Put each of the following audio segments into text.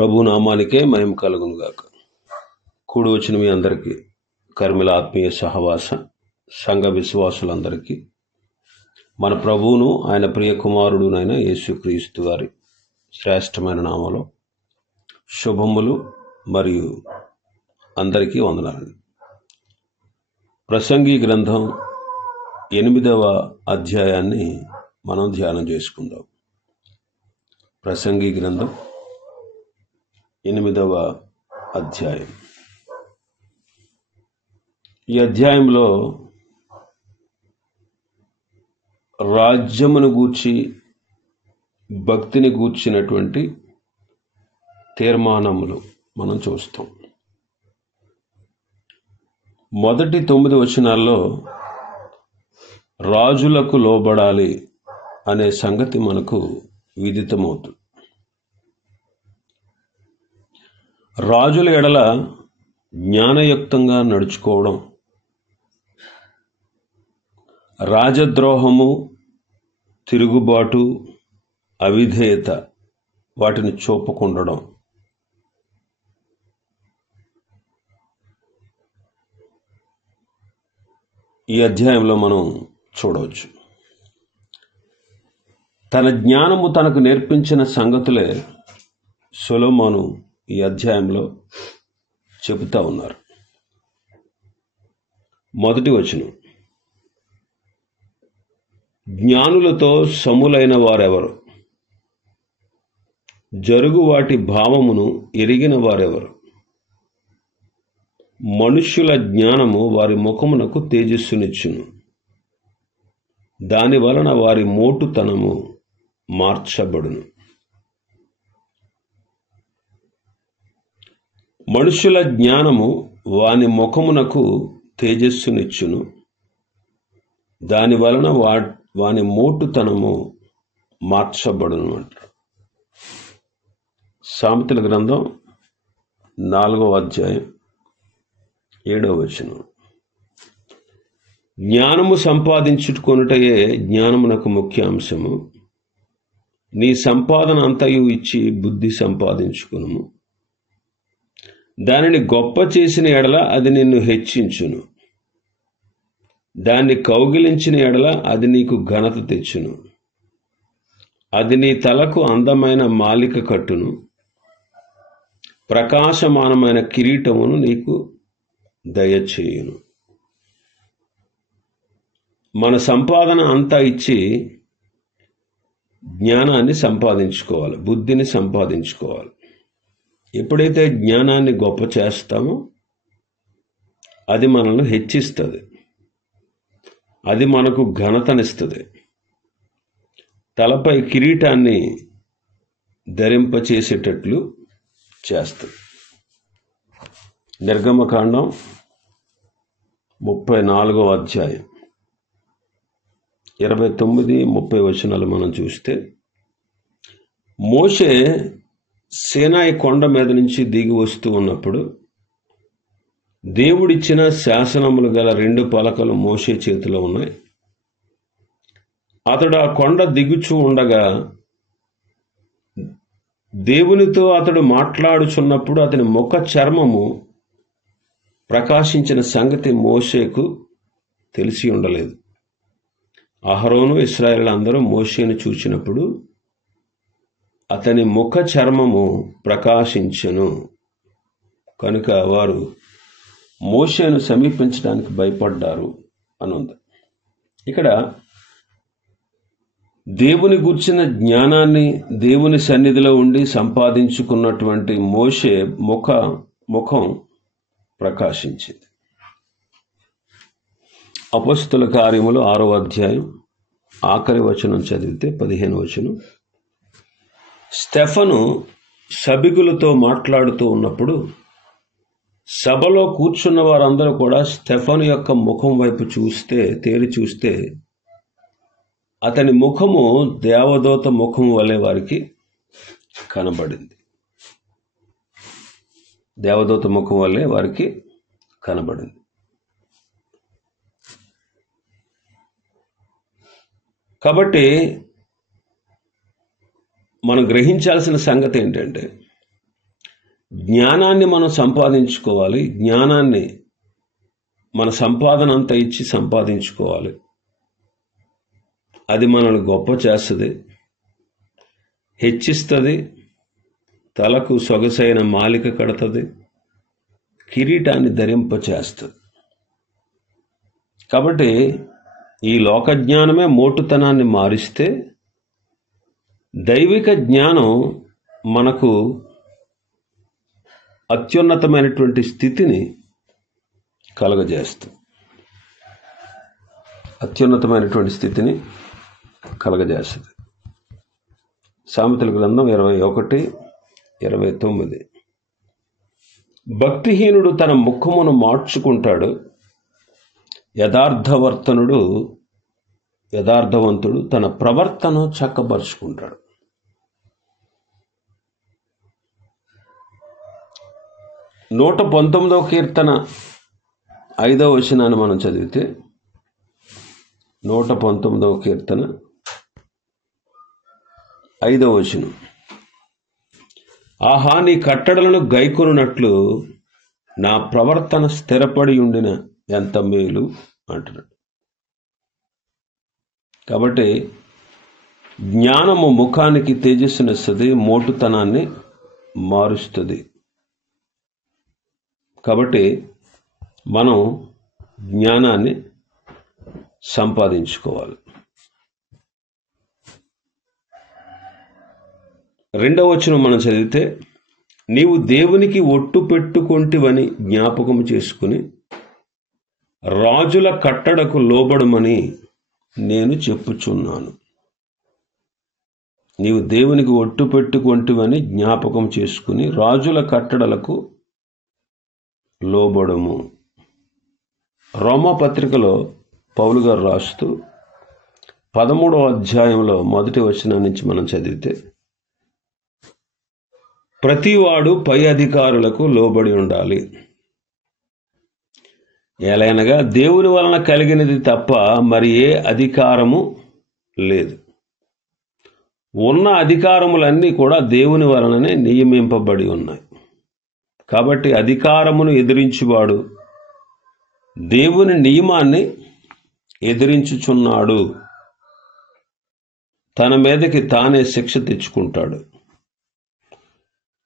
ప్రభు నామానికే మహిమ కలుగును గాక. కూడి వచ్చిన మీ అందరికీ, కర్మిల ఆత్మీయ సహవాస సంఘ విశ్వాసులందరికీ మన ప్రభువును ఆయన ప్రియ కుమారుడునైన యేసుక్రీస్తు వారి శ్రేష్టమైన నామలో శుభములు మరియు అందరికీ వందనాలండి. ప్రసంగి గ్రంథం 8వ అధ్యాయాన్ని మనం ధ్యానం చేసుకుందాం. ప్రసంగి గ్రంథం 8వ అధ్యాయం. ఈ అధ్యాయంలో రాజ్యమును గూర్చి, భక్తిని గూర్చినటువంటి తీర్మానములు మనం చూస్తాం. మొదటి 9 వచనాల్లో రాజులకు లోబడాలి అనే సంగతి మనకు విదితమవుతుంది. రాజుల ఎడల జ్ఞానయుక్తంగా నడుచుకోవడం, రాజద్రోహము, తిరుగుబాటు, అవిధేయత వాటిని చూపకుండడం, ఈ అధ్యాయంలో మనం చూడవచ్చు. తన జ్ఞానము తనకు నేర్పించిన సంగతులే సొలొమోను ఈ అధ్యాయంలో చెబుతా ఉన్నారు. మొదటి వచనం, జ్ఞానులతో సములైన వారెవరు? జరుగు వాటి భావమును ఎరిగిన వారెవరు? మనుష్యుల జ్ఞానము వారి ముఖమునకు తేజస్సునిచ్చును, దాని వలన వారి మోటుతనము మార్చబడును. మనుష్యుల జ్ఞానము వాని ముఖమునకు తేజస్సునిచ్చును, దాని వలన వాని మోటుతనము మార్చబడును అంటారు. సామెతల గ్రంథం 4వ అధ్యాయం 7వ వచనం, జ్ఞానము సంపాదించుకొనుటయే జ్ఞానమునకు ముఖ్య అంశము, నీ సంపాదన అంతయు ఇచ్చి బుద్ధి సంపాదించుకును, దానిని గొప్ప చేసిన ఎడల అది నిన్ను హెచ్చించును, దాన్ని కౌగిలించిన ఎడల అది నీకు ఘనత తెచ్చును, అది నీ తలకు అందమైన మాలిక కట్టును, ప్రకాశమానమైన కిరీటమును నీకు దయచేయును. మన సంపాదన అంతా ఇచ్చి జ్ఞానాన్ని సంపాదించుకోవాలి, బుద్ధిని సంపాదించుకోవాలి. ఎప్పుడైతే జ్ఞానాన్ని గొప్ప చేస్తామో అది మనల్ని హెచ్చిస్తుంది, అది మనకు ఘనతనిస్తుంది, తలపై కిరీటాన్ని ధరింపచేసేటట్లు చేస్తుంది. నిర్గమకాండం 34వ అధ్యాయం 29-30 వచనాలు మనం చూస్తే, మోషే సీనాయి కొండ మీద నుంచి దిగి వస్తూ ఉన్నప్పుడు దేవుడిచ్చిన శాసనములు గల 2 పలకలు మోషే చేతిలో ఉన్నాయి. అతడు ఆ కొండ దిగుచూ ఉండగా దేవునితో అతడు మాట్లాడుచున్నప్పుడు అతని ముఖ చర్మము ప్రకాశించిన సంగతి మోషేకు తెలిసి ఉండలేదు. అహరోను ఇశ్రాయేలు అందరూ మోషేను చూచినప్పుడు అతని ముఖ చర్మము ప్రకాశించెను కనుక వారు మోషేను సమీపించడానికి భయపడ్డారు అని ఉంది. ఇక్కడ దేవుని గూర్చిన జ్ఞానాన్ని దేవుని సన్నిధిలో ఉండి సంపాదించుకున్నటువంటి మోషే ముఖం ప్రకాశించింది. అపొస్తలుల కార్యములు 6వ అధ్యాయం ఆఖరి వచనం చదివితే 15వ వచనం, స్టెఫను సభికులతో మాట్లాడుతూ ఉన్నప్పుడు సభలో కూర్చున్న వారందరూ కూడా స్టెఫను యొక్క ముఖం వైపు తేరి చూస్తే అతని ముఖము దేవదూత ముఖం వలె వారికి కనబడింది. దేవదూత ముఖం వల్లే వారికి కనబడింది. కాబట్టి మనం గ్రహించాల్సిన సంగతి ఏంటంటే, జ్ఞానాన్ని మనం సంపాదించుకోవాలి. జ్ఞానాన్ని మన సంపాదన అంతా ఇచ్చి సంపాదించుకోవాలి. అది మనల్ని గొప్ప చేస్తుంది, హెచ్చిస్తుంది, తలకు సొగసైన మాలిక కడుతుంది, కిరీటాన్ని ధరింపచేస్తుంది. కాబట్టి ఈ లోక జ్ఞానమే మోటుతనాన్ని మారిస్తే, దైవిక జ్ఞానం మనకు అత్యున్నతమైనటువంటి స్థితిని కలగజేస్తుంది. అత్యున్నతమైనటువంటి స్థితిని కలగజేస్తుంది. సామెతల గ్రంథం 21:29. భక్తిహీనుడు తన ముఖమును మార్చుకుంటాడు, యథార్థవంతుడు తన ప్రవర్తన చక్కబరుచుకుంటాడు. 119వ కీర్తన 5వ వచనాన్ని మనం చదివితే, 119వ కీర్తన 5వ వచనం, ఆహా నీ కట్టడలను గైకొనున్నట్లు నా ప్రవర్తన స్థిరపడి ఉండిన ఎంత మేలు అంటున్నాడు. కాబట్టి జ్ఞానము ముఖానికి తేజస్సునిస్తుంది, మోటుతనాన్ని మారుస్తుంది. కాబట్టి మనం జ్ఞానాన్ని సంపాదించుకోవాలి. 2వ వచనం మనం చదివితే, నీవు దేవునికి ఒట్టు పెట్టుకొంటివని జ్ఞాపకం చేసుకుని రాజుల కట్టడకు లోబడమని నేను చెప్పుచున్నాను. నీవు దేవునికి ఒట్టు పెట్టుకొంటివని జ్ఞాపకం చేసుకుని రాజుల కట్టడలకు లోబడము. రోమా పత్రికలో పౌలు గారు రాస్తూ 13వ అధ్యాయంలో 1వ వచనం నుంచి మనం చదివితే, ప్రతివాడు పై అధికారులకు లోబడి ఉండాలి, ఎలయనగా దేవుని వలన కలిగినది తప్ప మరి ఏ అధికారము లేదు. ఉన్న అధికారములన్నీ కూడా దేవుని వలననే నియమింపబడి ఉన్నాయి. కాబట్టి అధికారమును ఎదిరించువాడు దేవుని నియమాన్ని ఎదిరించుచున్నాడు, తన మీదకి తానే శిక్ష తెచ్చుకుంటాడు.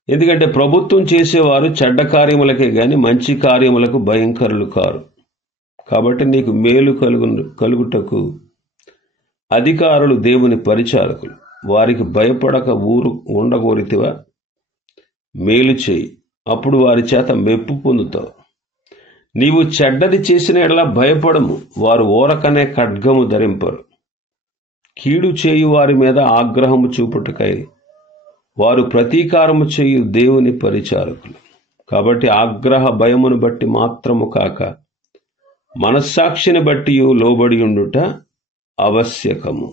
ఎందుకంటే ప్రభుత్వం చేసేవారు చెడ్డ కార్యములకే గాని మంచి కార్యములకు భయంకరులు కారు. కాబట్టి నీకు మేలు కలుగుటకు అధికారులు దేవుని పరిచారకులు. వారికి భయపడక ఊరు ఉండగోరితివా? మేలు చేయి, అప్పుడు వారి చేత మెప్పు పొందుతావు. నీవు చెడ్డది చేసిన ఎడల భయపడము, వారు ఊరకనే ఖడ్గము ధరింపరు. కీడు చేయు వారి మీద ఆగ్రహము చూపుటకై వారు ప్రతీకారము చేయు దేవుని పరిచారకులు. కాబట్టి ఆగ్రహ భయమును బట్టి మాత్రము కాక మనస్సాక్షిని బట్టి లోబడి ఉండుట ఆవశ్యకము.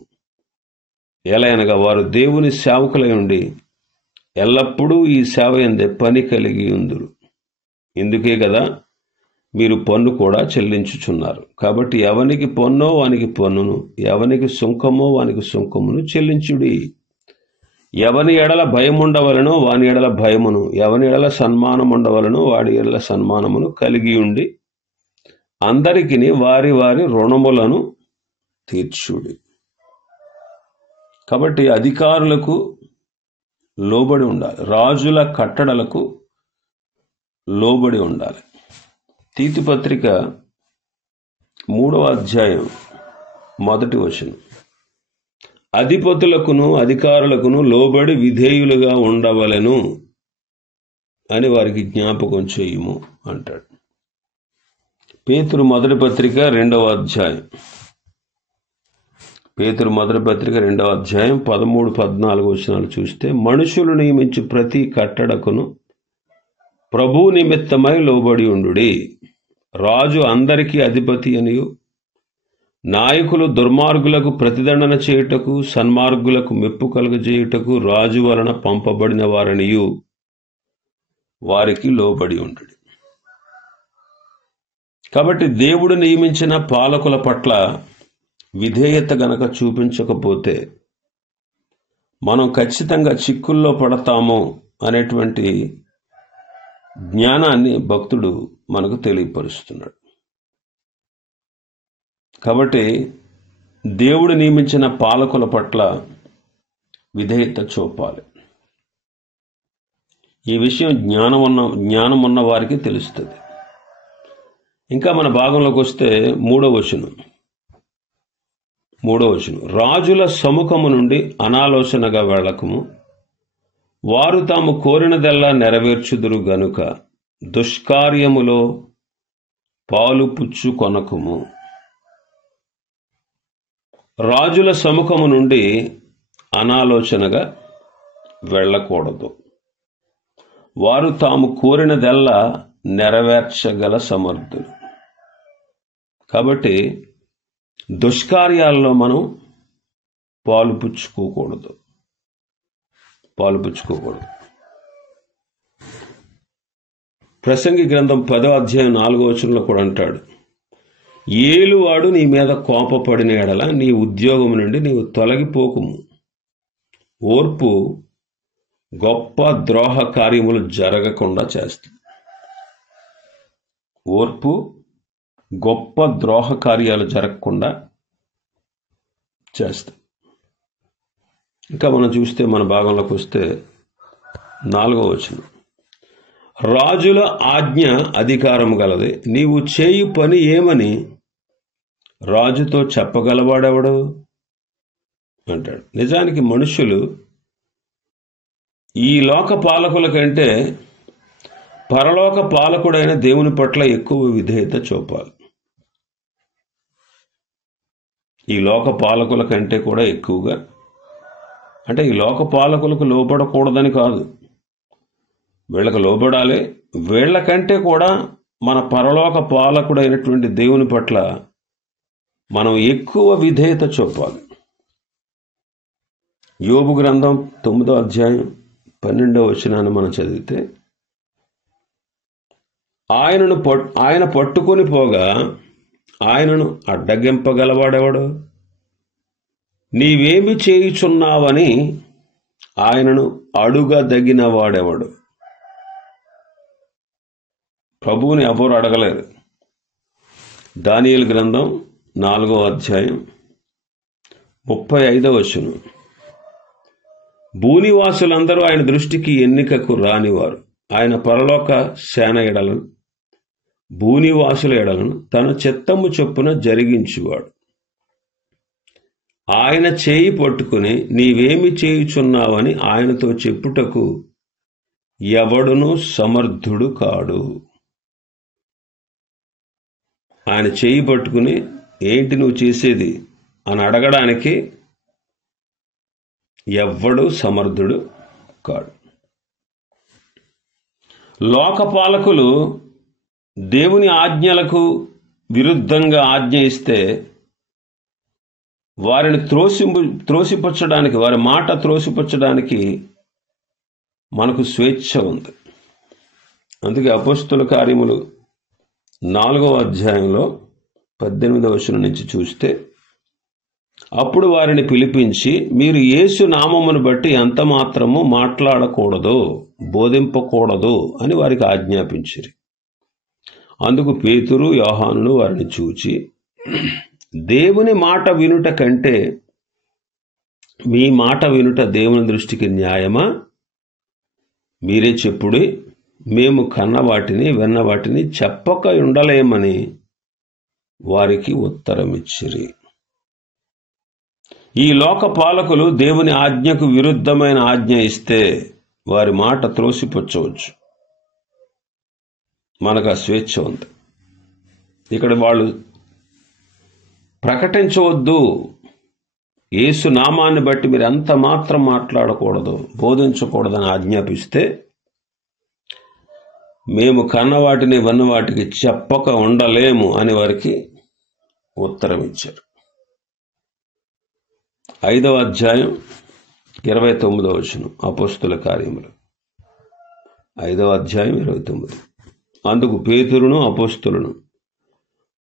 ఎలయనగా వారు దేవుని సేవకులై ఉండి ఎల్లప్పుడూ ఈ సేవ యందే పని కలిగి ఉందురు. ఇందుకే కదా మీరు పన్ను కూడా చెల్లించుచున్నారు. కాబట్టి ఎవనికి పన్నో వానికి పన్నును, ఎవనికి సుంకమో వానికి సుంకమును చెల్లించుడి. ఎవని ఎడల భయముండవలనో వాని ఎడల భయమును, ఎవని ఎడల సన్మానం ఉండవలనో వాడి ఎడల సన్మానమును కలిగి ఉండి అందరికీ వారి వారి రుణములను తీర్చుడి. కాబట్టి అధికారులకు లోబడి ఉండాలి, రాజుల కట్టడలకు లోబడి ఉండాలి. తీతు పత్రిక 3వ అధ్యాయం 1వ వచనం, అధిపతులకును అధికారులకును లోబడి విధేయులుగా ఉండవలెను అని వారికి జ్ఞాపకం చేయుము అంటాడు. పేతురు మొదటి పత్రిక 2వ అధ్యాయం, పేతురు మొదటి పత్రిక 2వ అధ్యాయం 13-14 వచనాలు చూస్తే, మనుషులు నియమించు ప్రతి కట్టడకును ప్రభు నిమిత్తమై లోబడి ఉండుడి. రాజు అందరికీ అధిపతి అనియు, నాయకులు దుర్మార్గులకు ప్రతిదండన చేయుటకు సన్మార్గులకు మెప్పు కలుగజేయుటకు రాజు వలన పంపబడిన వారనియు వారికి లోబడి ఉండుడి. కాబట్టి దేవుడు నియమించిన పాలకుల పట్ల విధేయత గనక చూపించకపోతే మనం ఖచ్చితంగా చిక్కుల్లో పడతాము అనేటువంటి జ్ఞానాన్ని భక్తుడు మనకు తెలియపరుస్తున్నాడు. కాబట్టి దేవుడు నియమించిన పాలకుల పట్ల విధేయత చూపాలి. ఈ విషయం జ్ఞానం ఉన్న వారికి తెలుస్తుంది. ఇంకా మన భాగంలోకి వస్తే మూడవ వచనం. రాజుల సముఖము నుండి అనాలోచనగా వెళ్ళకము, వారు తాము కోరినదెల్లా నెరవేర్చుదురు గనుక దుష్కార్యములో పాలు పుచ్చుకొనకుము. రాజుల సముఖము నుండి అనాలోచనగా వెళ్ళకూడదు. వారు తాము కోరినదెల్లా నెరవేర్చగల సమర్థులు. కాబట్టి దుష్కార్యాల్లో మనం పాలుపుచ్చుకోకూడదు. ప్రసంగి గ్రంథం 10వ అధ్యాయం 4వ వచనంలో కూడా అంటాడు, ఏలువాడు నీ మీద కోపపడిన ఎడల నీ ఉద్యోగం నుండి నీవు తొలగిపోకుము. ఓర్పు గొప్ప ద్రోహ కార్యములు జరగకుండా చేస్తుంది. ఓర్పు గొప్ప ద్రోహ కార్యాలు జరగకుండా చేస్తుంది. ఇంకా మనం చూస్తే మన భాగంలోకి వస్తే 4వ వచనం. రాజుల ఆజ్ఞ అధికారము గలది, నీవు చేయు పని ఏమని రాజుతో చెప్పగలవాడెవడు అంటాడు. నిజానికి మనుషులు ఈ లోక పాలకుల కంటే పరలోక పాలకుడైన దేవుని పట్ల ఎక్కువ విధేయత చూపాలి. ఈ లోక పాలకుల కంటే కూడా ఎక్కువగా, అంటే ఈ లోక పాలకులకు లోబడకూడదని కాదు, వీళ్ళకు లోబడాలి. వీళ్ళకంటే కూడా మన పరలోక పాలకుడైనటువంటి దేవుని పట్ల మనం ఎక్కువ విధేయత చూపాలి. యోబు గ్రంథం 9వ అధ్యాయం 12వ వచనాన్ని మనం చదివితే, ఆయన పట్టుకొని పోగా ఆయనను అడ్డగింపగలవాడెవడు? నీవేమి చేయుచున్నావని ఆయనను అడుగదగిన వాడెవడు? ప్రభువుని ఎవరు అడగలేరు. దానియేలు గ్రంథం 4వ అధ్యాయం 35వ వచనం. భూనివాసులందరూ ఆయన దృష్టికి ఎన్నికకు రానివారు. ఆయన పరలోక సేన ఎడలను, భూనివాసుల ఎడలను తన చిత్తము చొప్పున జరిగించువాడు. ఆయన చేయి పట్టుకుని నీవేమి చేయుచున్నావని ఆయనతో చెప్పుటకు ఎవడును సమర్థుడు కాడు. ఆయన చేయి పట్టుకుని ఏంటి నువ్వు చేసేది అని అడగడానికి ఎవ్వడు సమర్థుడు కాడు. లోకపాలకులు దేవుని ఆజ్ఞలకు విరుద్ధంగా ఆజ్ఞ ఇస్తే వారిని త్రోసిపుచ్చడానికి, వారి మాట త్రోసిపుచ్చడానికి మనకు స్వేచ్ఛ ఉంది. అందుకే అపోస్తలుల కార్యములు 4వ అధ్యాయంలో 18వ వచనం నుంచి చూస్తే, అప్పుడు వారిని పిలిపించి మీరు యేసు నామమును బట్టి ఎంత మాత్రము మాట్లాడకూడదు, బోధింపకూడదు అని వారికి ఆజ్ఞాపించిరి. అందుకు పేతురు యోహానును వారిని చూచి, దేవుని మాట వినుట కంటే మీ మాట వినుట దేవుని దృష్టికి న్యాయమా? మీరే చెప్పుడి. మేము కన్న వాటిని విన్న వాటిని చెప్పక ఉండలేమని వారికి ఉత్తరమిచ్చిరి. ఈ లోక పాలకులు దేవుని ఆజ్ఞకు విరుద్ధమైన ఆజ్ఞ ఇస్తే వారి మాట త్రోసిపుచ్చవచ్చు. మనకు ఆ స్వేచ్ఛ ఉంది. ఇక్కడ వాళ్ళు ప్రకటించవద్దు, యేసు నామాన్ని బట్టి మీరు ఎంత మాత్రం మాట్లాడకూడదు, బోధించకూడదని ఆజ్ఞాపిస్తే మేము కన్న వాటిని విన్న వాటికి చెప్పక ఉండలేము అని వారికి ఉత్తరం ఇచ్చారు. 5వ అధ్యాయం 29వ వచనం. అపోస్తలుల కార్యములు 5వ అధ్యాయం 29. అందుకు పేతురును అపోస్తలును,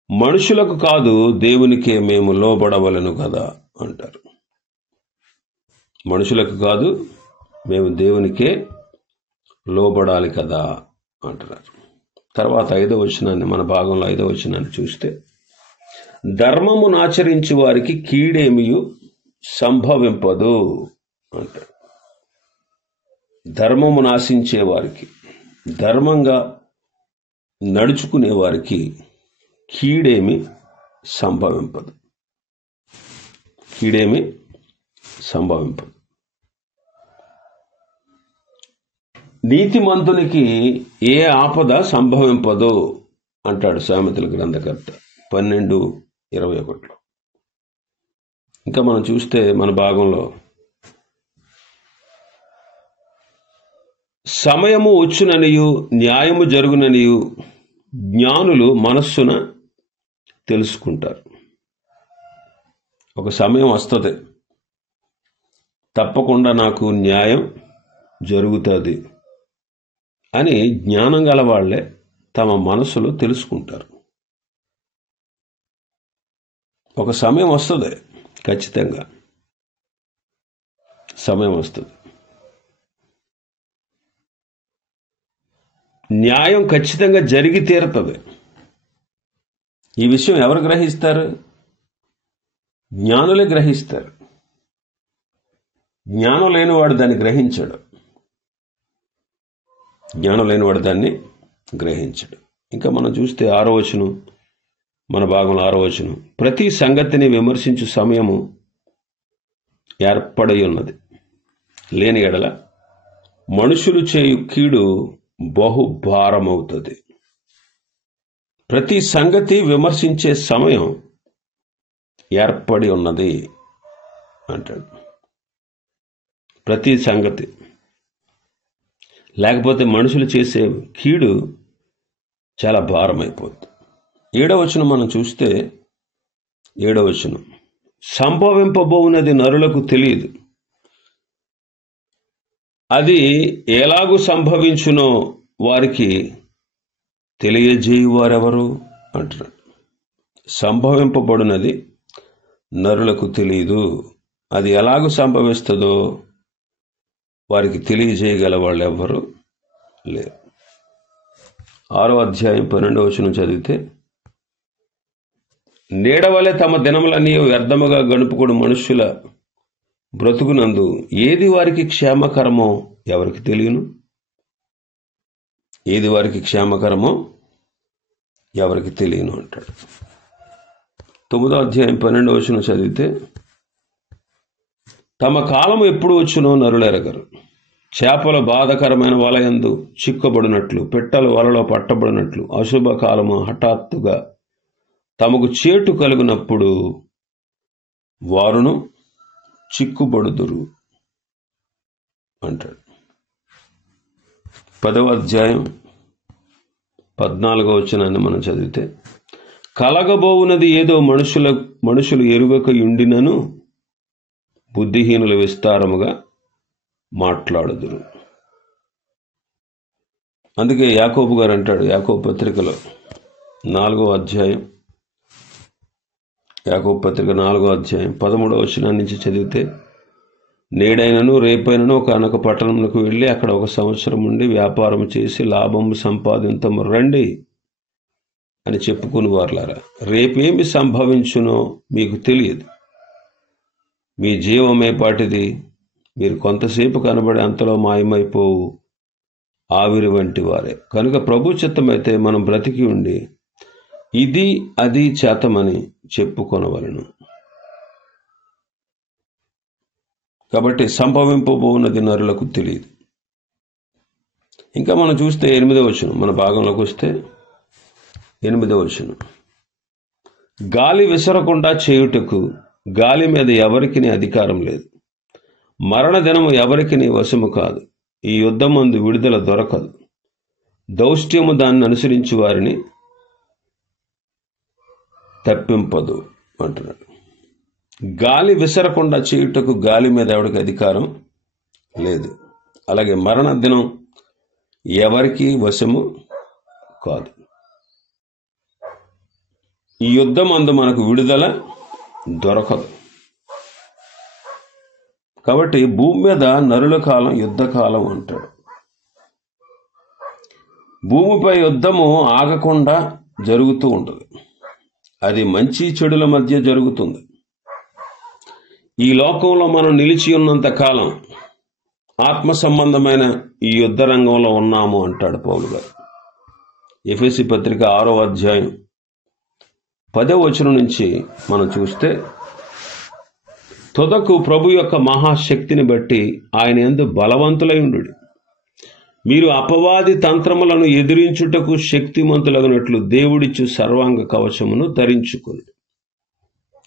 మనుషులకు కాదు దేవునికే మేము లోబడవలను కదా అంటారు. మనుషులకు కాదు, మేము దేవునికే లోబడాలి కదా అంటున్నారు. తర్వాత 5వ వచనాన్ని, మన భాగంలో 5వ వచనాన్ని చూస్తే, ధర్మమును ఆచరించి వారికి కీడేమియు సంభవింపదు అంటాడు. ధర్మమును ఆశించే వారికి, ధర్మంగా నడుచుకునే వారికి కీడేమి సంభవింపదు. కీడేమి సంభవింపదు. నీతిమంతునికి ఏ ఆపద సంభవింపదు అంటాడు సామెతల గ్రంథకర్త 12:21. ఇంకా మనం చూస్తే మన భాగంలో, సమయము వచ్చుననియు న్యాయము జరుగుననియు జ్ఞానులు మనస్సున తెలుసుకుంటారు. ఒక సమయం వస్తుంది, తప్పకుండా నాకు న్యాయం జరుగుతుంది అని జ్ఞానం గల వాళ్ళే తమ మనసులో తెలుసుకుంటారు. ఒక సమయం వస్తుంది, ఖచ్చితంగా సమయం వస్తుంది. న్యాయం ఖచ్చితంగా జరిగి తీరుతుంది. ఈ విషయం ఎవరు గ్రహిస్తారు? జ్ఞానులే గ్రహిస్తారు. జ్ఞానం లేనివాడు దాన్ని గ్రహించడు. జ్ఞానం లేనివాడు దాన్ని గ్రహించడు. ఇంకా మనం చూస్తే 6వ వచనం, మన భాగంలో 6వ వచనం, ప్రతి సంగతిని విమర్శించు సమయము ఏర్పడి ఉన్నది, లేని ఎడల మనుషులు చేయు కీడు బహుభారమవుతుంది. ప్రతి సంగతి విమర్శించే సమయం ఏర్పడి ఉన్నది అంటాడు. ప్రతి సంగతి, లేకపోతే మనుషులు చేసే కీడు చాలా భారమైపోతుంది. 7వ వచనం మనం చూస్తే, 7వ వచనం, సంభవింపబోవునది నరులకు తెలియదు, అది ఎలాగూ సంభవించునో వారికి తెలియజేయువారెవరు అంటున్నాడు. సంభవింపబడినది నరులకు తెలియదు, అది ఎలాగూ సంభవిస్తుందో వారికి తెలియజేయగల వాళ్ళు ఎవ్వరు లేరు. 6వ అధ్యాయం 12వ వచనం చదివితే, నీడవలె తమ దినములన్నీ వ్యర్థముగా గడుపుకొడు మనుష్యుల బ్రతుకునందు ఏది వారికి క్షేమకరమో ఎవరికి తెలియను. ఏది వారికి క్షేమకరమో ఎవరికి తెలియను అంటాడు. 9వ అధ్యాయం 12వ వచనం చదివితే, తమ కాలము ఎప్పుడు వచ్చునో నరులెరగరు, చేపల బాధకరమైన వలయందు చిక్కబడినట్లు, పిట్టలు వలలో పట్టబడినట్లు అశుభ కాలము హఠాత్తుగా తమకు చేటు కలుగునప్పుడు వారును చిక్కుబడుదురు అంటాడు. 10వ అధ్యాయం 14వ వచనాన్ని మనం చదివితే, కలగబోవునది ఏదో మనుషులు ఎరుగక యుండినను బుద్ధిహీనులు విస్తారముగా మాట్లాడుదురు. అందుకే యాకోబు గారు అంటాడు, యాకోబు పత్రికలో 4వ అధ్యాయం, యాకోబు పత్రిక 4వ అధ్యాయం 13వ వచనం నుంచి చదివితే, నేడైనను రేపైనను ఒకనొక పట్టణమునకు వెళ్ళి అక్కడ 1 సంవత్సరం ఉండి వ్యాపారం చేసి లాభము సంపాదించము రండి అని చెప్పుకుని వారులారా, రేపేమి సంభవించునో మీకు తెలియదు. మీ జీవమే పాటిది, మీరు కొంతసేపు కనబడి అంతలో మాయమైపోవు ఆవిరి వంటి వారే. కనుక ప్రభు చిత్తమైతే మనం బ్రతికి ఉండి ఇది అది చేతమని చెప్పుకొనవలను. కాబట్టి సంభవింపబోవున్నది నరులకు తెలియదు. ఇంకా మనం చూస్తే 8వ వచనం, మన భాగంలోకి వస్తే 8వ వచనం, గాలి విసరకుండా చేయుటకు గాలి మీద ఎవరికి అధికారం లేదు, మరణ దినము ఎవరికి వశము కాదు, ఈ యుద్ధమందు విడుదల దొరకదు, దౌష్ట్యము దాన్ని అనుసరించి వారిని తప్పింపదు అంటున్నాడు. గాలి విసరకుండా చేయుటకు గాలి మీద ఎవరికి అధికారం లేదు, అలాగే మరణ దినం ఎవరికి వశము కాదు. ఈ యుద్ధమందు మనకు విడుదల దొరకదు. కాబట్టి భూమి మీద నరుల కాలం యుద్ధకాలం అంటాడు. భూమిపై యుద్ధము ఆగకుండా జరుగుతూ ఉంటుంది. అది మంచి చెడుల మధ్య జరుగుతుంది. ఈ లోకంలో మనం నిలిచి ఉన్నంత కాలం ఆత్మ సంబంధమైన ఈ యుద్ధ రంగంలో ఉన్నాము అంటాడు పౌలు గారు. ఎఫెసీ పత్రిక 6వ అధ్యాయం 10వ వచనం నుంచి మనం చూస్తే, తుదకు ప్రభు యొక్క మహాశక్తిని బట్టి ఆయన యందు బలవంతులై ఉండుడి. మీరు అపవాది తంత్రములను ఎదిరించుటకు శక్తిమంతులగినట్లు దేవుడిచ్చు సర్వాంగ కవచమును ధరించుకుని.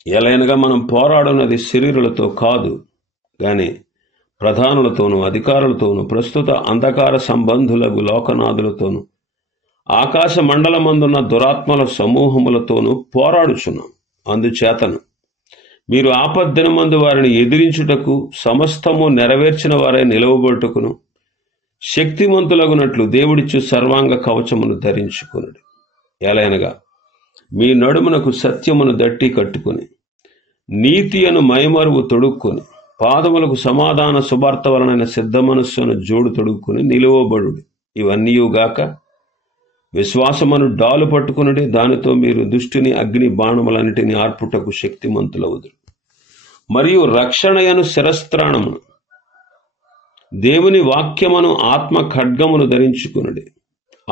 ఎలైనగా మనం పోరాడున్నది శరీరులతో కాదు, గాని ప్రధానులతోనూ అధికారులతోనూ ప్రస్తుత అంధకార సంబంధులకు లోకనాథులతోనూ ఆకాశ మండలమందున్న దురాత్మల సమూహములతోనూ పోరాడుచున్నాం. అందుచేతను మీరు ఆపద్దినమందు వారిని ఎదిరించుటకు సమస్తము నెరవేర్చిన వారే నిలవబట్టుకును శక్తిమంతులగునట్లు దేవుడిచ్చు సర్వాంగ కవచమును ధరించుకునుడి. ఎలైనగా మీ నడుమునకు సత్యమును దట్టి కట్టుకుని నీతి అను మైమరువు తొడుక్కుని పాదములకు సమాధాన శుభార్త వలనైన సిద్ధ మనస్సును జోడు తొడుక్కుని నిలువబడుడి. ఇవన్నీయుగాక విశ్వాసమును డాలు పట్టుకునుడి. దానితో మీరు దుష్టుని అగ్ని బాణములన్నిటిని ఆర్పుటకు శక్తిమంతులవుదురు. మరియు రక్షణయను శిరస్త్రాణమును దేవుని వాక్యమును ఆత్మ ఖడ్గమును ధరించుకునుడి.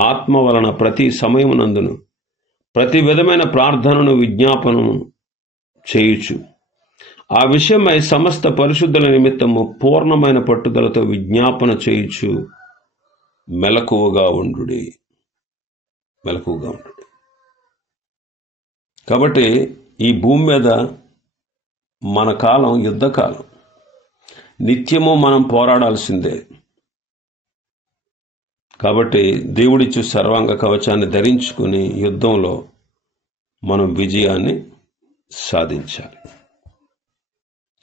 ఆత్మ వలన ప్రతి సమయమునందును ప్రతి విధమైన ప్రార్థనను విజ్ఞాపనము చేయుచు ఆ విషయమై సమస్త పరిశుద్ధుల నిమిత్తము పూర్ణమైన పట్టుదలతో విజ్ఞాపన చేయుచు మెలకువగా ఉండుడి. కాబట్టి ఈ భూమి మీద మన కాలం యుద్ధకాలం. నిత్యము మనం పోరాడాల్సిందే. కాబట్టి దేవుడిచ్చు సర్వాంగ కవచాన్ని ధరించుకుని యుద్ధంలో మనం విజయాన్ని సాధించాలి.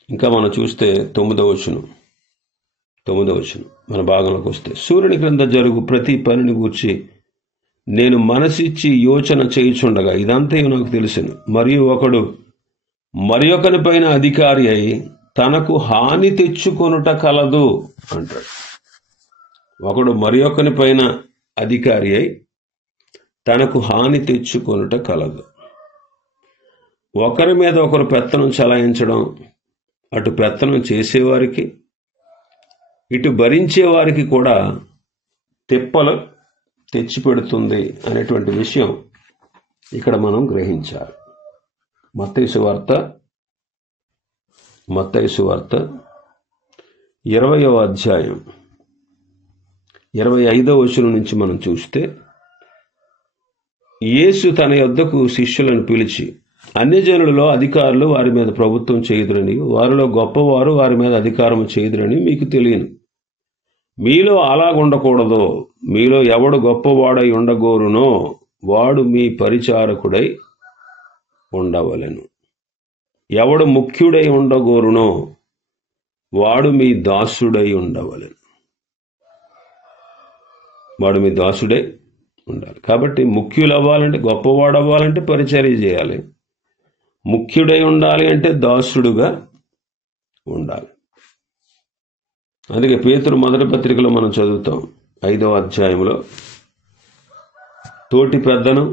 ఇంకా మనం చూస్తే 9వ వచనం మన భాగంలోకి వస్తే, సూర్యుని క్రింద జరుగు ప్రతి పనిని గూర్చి నేను మనసిచ్చి యోచన చేయుచుండగా ఇదంతా నాకు తెలుసును. మరియు ఒకడు మరి ఒకని పైన అధికారి అయి తనకు హాని తెచ్చుకొనుట కలదు అంటాడు. ఒకడు మరి ఒకని పైన అధికారి అయి తనకు హాని తెచ్చుకొనుట కలదు. ఒకరి మీద ఒకరు పెత్తనం చలాయించడం అటు పెత్తనం చేసేవారికి ఇటు భరించేవారికి కూడా తిప్పలు తెచ్చిపెడుతుంది అనేటువంటి విషయం ఇక్కడ మనం గ్రహించాలి. మత్తయి సువార్త 20వ అధ్యాయం 25వ వచనం నుంచి మనం చూస్తే, యేసు తన యొద్దకు శిష్యులను పిలిచి, అన్యజనులలో అధికారులు వారి మీద ప్రభుత్వం చేయుదురని, వారిలో గొప్పవారు వారి మీద అధికారం చేయుదురని మీకు తెలియను. మీలో అలాగుండకూడదో. మీలో ఎవడు గొప్పవాడై ఉండగోరునో వాడు మీ పరిచారకుడై ఉండవలెను. ఎవడు ముఖ్యుడై ఉండగోరునో వాడు మీ దాసుడై ఉండవలెను. వాడు మీ దాసుడై ఉండాలి. కాబట్టి ముఖ్యులు అవ్వాలంటే, గొప్పవాడు అవ్వాలంటే పరిచర్య చేయాలి. ముఖ్యుడై ఉండాలి అంటే దాసుడుగా ఉండాలి. అందుకే పేతురు మొదటి పత్రికలో మనం చదువుతాం 5వ అధ్యాయంలో, తోటి పెద్దను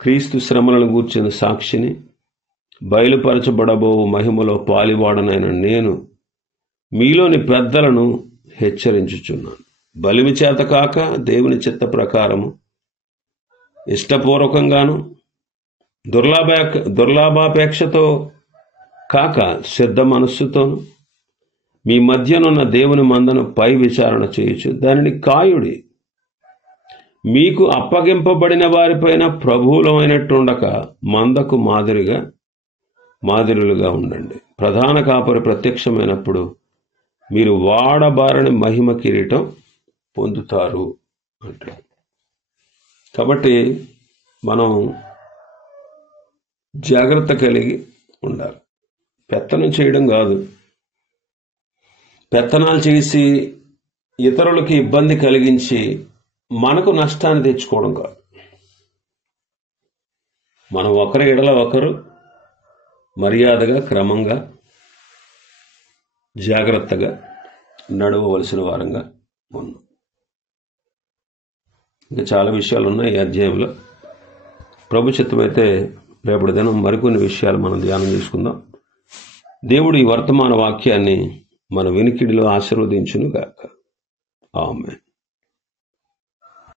క్రీస్తు శ్రమలను గూర్చిన సాక్షిని బయలుపరచబడబో మహిమలో పాలివాడనైన నేను మీలోని పెద్దలను హెచ్చరించుచున్నాను. బలిమి చేత కాక దేవుని చిత్త ప్రకారము ఇష్టపూర్వకంగాను దుర్లాభాపేక్షతో కాక సిద్ధ మనస్సుతోను మీ మధ్యనున్న దేవుని మందను పై విచారణ చేయుచు దానిని కాయుడి. మీకు అప్పగింపబడిన వారిపైన ప్రభువులమైనట్టుండక మందకు మాదిరులుగా ఉండండి. ప్రధాన కాపరి ప్రత్యక్షమైనప్పుడు మీరు వాడబారని మహిమ కిరీటం పొందుతారు అంటారు. కాబట్టి మనం జాగ్రత్త కలిగి ఉండాలి. పెత్తనం చేయడం కాదు, పెత్తనాలు చేసి ఇతరులకి ఇబ్బంది కలిగించి మనకు నష్టాన్ని తెచ్చుకోవడం కాదు. మనం ఒకరి ఎడల ఒకరు మర్యాదగా, క్రమంగా, జాగ్రత్తగా నడవవలసిన వారంగా ఉన్నాం. ఇంకా చాలా విషయాలు ఉన్నాయి ఈ అధ్యాయంలో. ప్రభు చిత్తమైతే రేపటి దినం మరికొన్ని విషయాలు మనం ధ్యానం చేసుకుందాం. దేవుడు ఈ వర్తమాన వాక్యాన్ని మన వినికిడిలో ఆశీర్వదించును గాక. ఆమేన్.